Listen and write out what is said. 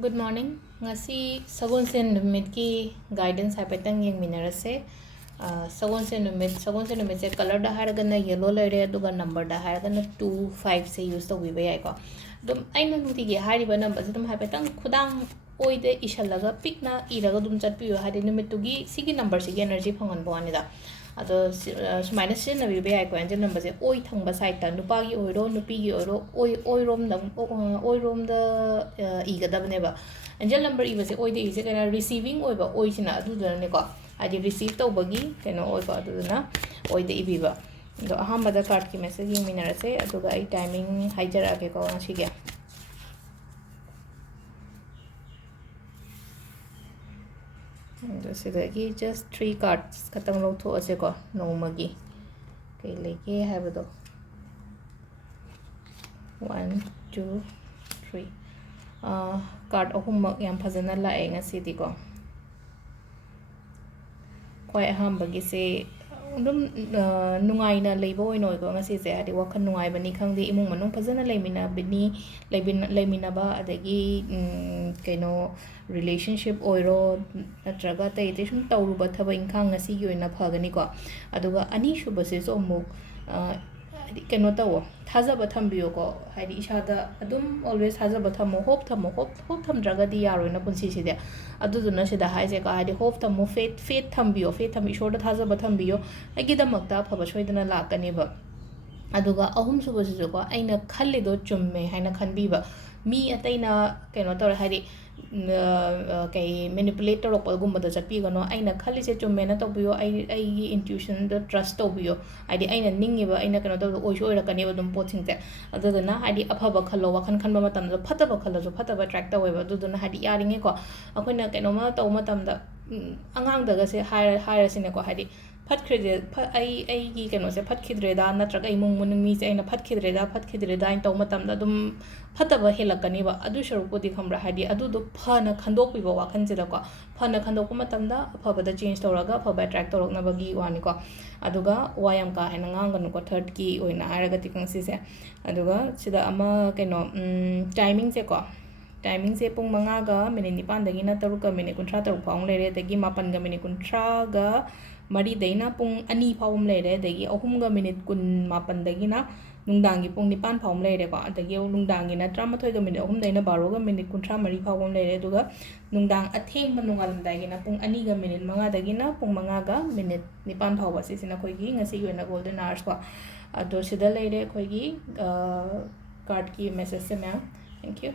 Good morning. Ngasi sagonsen numit ki guidance haipetang yeng minarase. Sagonsen numit se color da haragana yellow lere aduga number da haragana 25 se use to wibe ai ko. Dum aina nuti ge hari ba number se dum haipetang khudang oide ishalaga pikna iraga dum chatpiyo hari numit tugi sigi number sigi energy phangan bo anida. Ado sumaina sin na wibe ai ko angel number se oi thangba side ta nupa gi oiro nupi gi oiro oi rom da igadabne ba angel number ibase oi de ise kana receiving oi ba oi sina adu da ne ko adi receive to bagi keno oi ba adu na oi de ibiba do aham bada card ki message yeng minara se adu ga ai timing haijara ke ko ashige sidagi just 3 cards katang lo tho ase ko nomagi kai leke habado 1 2 3 card ahummak yam phajana lae ngasidi ko khoi aham bagi se dum nungai na leibo oi noi ko ngasi se hadi wakhan nungai bani khangde imung manung phajana leimina bini leimina ba adagi kaino relationship oiro natraga tai te sum tawru ba thaba inkhang ngasi gi oina phagani ko aduga ani shuba se so muk keno tawo thajaba thambiyo ko hadi isada adum always thajaba thamo hope thamdraga di yaroina punsi side aduduna sida haise ka hadi hope thamo faith thambiyo faith tham ishor da thajaba thambiyo agida makta phaba soidana lakani ba aduga ahum suba su ko aina khallido chumme haina khanbiba mi ataina keno tor hadi kai manipulate tor gumba da chapi gano aina khali se chumme na tobiyo ai intuition da trust tobiyo adi aina ningi ba aina kano tor oi shoi rakani ba dum poching te aduduna hadi aphaba khallo wakhan khanba matam da phataba khallo phataba track ta weba aduduna hadi yaringe ko akoina keno ma taw matam da angang daga se hire sine ko hadi phatkhide ai gi keno se phatkidre da natraga imung mun mi se aina phatkidre da in taw matam da dum phataba helakani ba adu sharupodi khambra hadi adu do phana khandok pi ba wakhan se da ko phana khandok ma matam da phaba da change toraga phaba track torok na bagi wani ko aduga wayam ka hena ngang ko third ki oina araga tikang si se aduga sida ama keno timing se ko timing se pung manga ga minute nipan dagi na taruka minute kuntra taruk paung lere dagi mapan ga minute kuntra ga mari daina pung ani paum lere dagi ahum ga minute kun mapan dagi na nungdangi pung nipan paum lere ko dagi nungdangi na tramathoi ga minute ahum daina baro ga minute kuntra mari paum lere duga nungdang atheng manungal dagi na pung ani ga minute manga dagi na pung manga ga minute nipan pawa si sina khoi gi ngasi gi na golden hours ko ado sida lere khoi gi card ki message se ma'am thank you